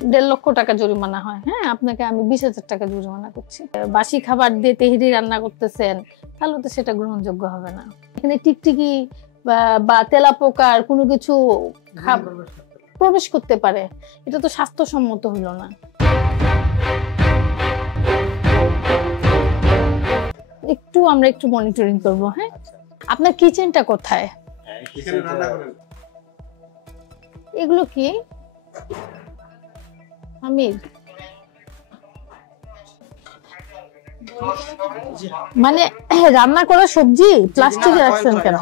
1.5 লক্ষ টাকা জরিমানা হয়। হ্যাঁ, আপনাকে আমি 20,000 টাকা জরিমানা করছি। বাসি খাবার দিয়ে তেহরি রান্না করতেছেন, তাহলে তো সেটা গ্রহণযোগ্য হবে না। এখানে টিকটিকি বা তেলাপোকার কোনো কিছু প্রবেশ করতে পারে, এটা তো স্বাস্থ্যসম্মত হলো না। আমরা একটু মনিটরিং করব। হ্যাঁ, আপনার কিচেনটা কোথায়? এগুলো কি আমির? মানে রান্না করা সবজি প্লাস্টিকে রাখছেন কেন?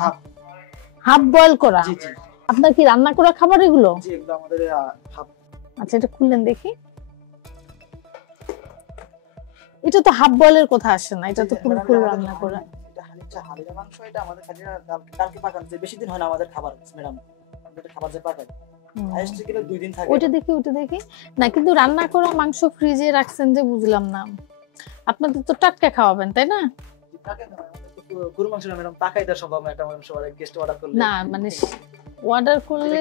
হাফ বয়েল করা? আপনার কি রান্না করা খাবার এগুলো? আচ্ছা, এটা খুললেন দেখি। এটা তো হাফ বয়েলের কথা আসে না, এটা তো পুরো রান্না করা। হালিরা মাংস, এটা আমাদের কালকে পাকানো, যে বেশি দিন হয় না আমাদের খাবার ম্যাডাম, আমাদের খাবার যে পাকায় হাইস্ট কিলো 2 দিন থাকে। ওটা দেখি না, কিন্তু রান্না করা মাংস ফ্রিজে রাখছেন যে, বুঝলাম না। আপনাদের তো টাটকা খাওয়াবেন, তাই না? গরু মাংস না ম্যাডাম, পাকাই দেওয়া সম্ভব না। একটা মাংস গেস্ট অর্ডার করলে না, মানে অর্ডার করলে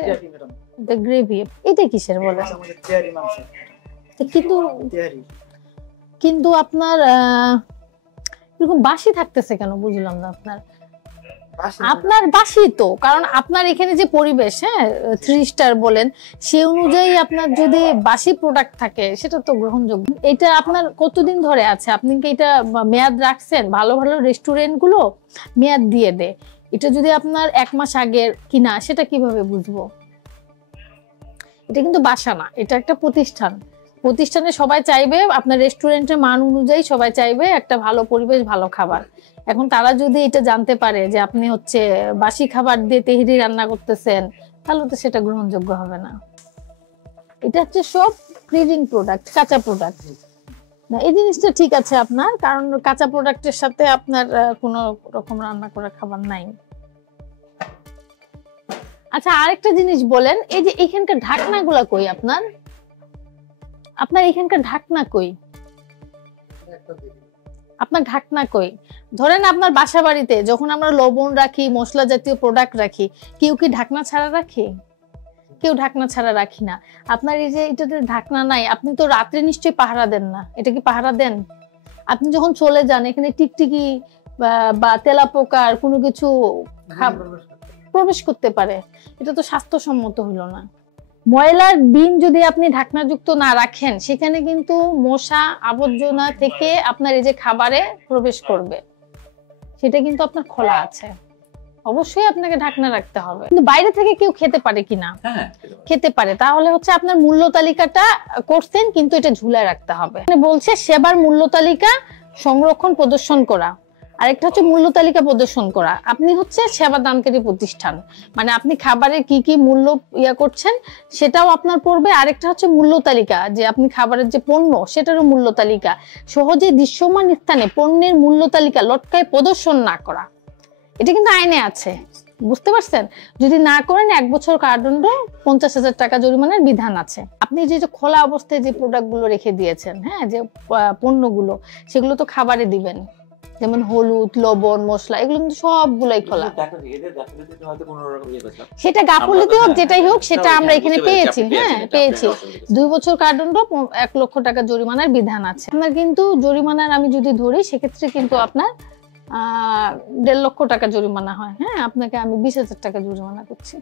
এটা গ্রেভি। এটা কিসের বলে? আমাদের তেহারি মাংস। কিন্তু আপনার এরকম বাসি থাকতেছে কেন, বুঝলাম না। আপনার বাসি তো, কারণ আপনার এখানে যে পরিবেশ, হ্যাঁ 3 স্টার বলেন, সে অনুযায়ী আপনার যদি বাসি প্রোডাক্ট থাকে, সেটা তো গ্রহণযোগ্য। এটা আপনার কতদিন ধরে আছে? আপনি কি এটা মেয়াদ রাখছেন? ভালো ভালো রেস্টুরেন্ট গুলো মেয়াদ দিয়ে দেয়। এটা যদি আপনার 1 মাস আগের কিনা, সেটা কিভাবে বুঝবো? এটা কিন্তু বাসা না, এটা একটা প্রতিষ্ঠানে সবাই চাইবে, আপনার রেস্টুরেন্টের মান অনুযায়ী সবাই চাইবে একটা ভালো পরিবেশ, ভালো খাবার। এখন তারা যদি এটা জানতে পারে যে আপনি হচ্ছে বাসি খাবার দিয়ে তেহরি রান্না করতেছেন, তাহলে তো সেটা গ্রহণযোগ্য হবে না। এটা হচ্ছে সব ফ্রিজিং প্রোডাক্ট, কাঁচা প্রোডাক্ট না। এই জিনিসটা ঠিক আছে আপনার, কারণ কাঁচা প্রোডাক্টের সাথে আপনার কোনো রকম রান্না করা খাবার নাই। আচ্ছা, আরেকটা জিনিস বলেন, এই যে এখানকার ঢাকনাগুলা কই? আপনার এখানকার ঢাকনা কই? আপনার ঢাকনা কই? ধরেন আপনার বাসা বাড়িতে যখন আমরা লবণ রাখি, মশলা জাতীয় প্রোডাক্ট রাখি, কেউ কি ঢাকনা ছাড়া রাখে? কেউ ঢাকনা ছাড়া রাখি না। আপনার এই যে এটাতে ঢাকনা নাই, আপনি তো রাত্রে নিশ্চয়ই পাহারা দেন না। এটা কি পাহারা দেন? আপনি যখন চলে যান, এখানে টিকটিকি বা তেলাপোকার কোনো কিছু প্রবেশ করতে পারে, এটা তো স্বাস্থ্যসম্মত হলো না। ময়লার বিন যদি আপনি ঢাকনাযুক্ত না রাখেন, সেখানে কিন্তু মশা আবর্জনা থেকে আপনার এই যে খাবারে প্রবেশ করবে, সেটা কিন্তু আপনার খোলা আছে। অবশ্যই আপনাকে ঢাকনা রাখতে হবে। কিন্তু বাইরে থেকে কেউ খেতে পারে কিনা? খেতে পারে। তাহলে হচ্ছে আপনার মূল্য তালিকাটা করছেন, কিন্তু এটা ঝুলায় রাখতে হবে। বলছে সেবার মূল্য তালিকা সংরক্ষণ প্রদর্শন করা, আরেকটা হচ্ছে মূল্য তালিকা প্রদর্শন করা। আপনি হচ্ছে সেবা দানকারী প্রতিষ্ঠান, মানে আপনি খাবারের কি কি মূল্য করছেন সেটাও আপনার পড়বে। আরেকটা হচ্ছে মূল্য তালিকা, যে আপনি খাবারের যে পণ্য, সেটারও মূল্য তালিকা। সহজে দৃশ্যমান স্থানে পণ্যের মূল্য তালিকা লটকায় প্রদর্শন না করা, এটা কিন্তু আইনে আছে, বুঝতে পারছেন? যদি না করেন 1 বছর কারাদণ্ড, 50,000 টাকা জরিমানার বিধান আছে। আপনি যে খোলা অবস্থায় যে প্রোডাক্ট গুলো রেখে দিয়েছেন, হ্যাঁ, যে পণ্যগুলো, সেগুলো তো খাবারে দিবেন, যেমন হলুদ, লবণ, মশলা, এগুলো কিন্তু সবগুলোই খোলা। সেটা গাফিলতি হোক, যেটাই হোক, সেটা আমরা এখানে পেয়েছি। হ্যাঁ, পেয়েছি। 2 বছর কারাদণ্ড, 1 লক্ষ টাকা জরিমানার বিধান আছে। আপনার কিন্তু জরিমানার আমি যদি ধরি, সেক্ষেত্রে কিন্তু আপনার 1.5 লক্ষ টাকা জরিমানা হয়। হ্যাঁ, আপনাকে আমি 20,000 টাকা জরিমানা করছি।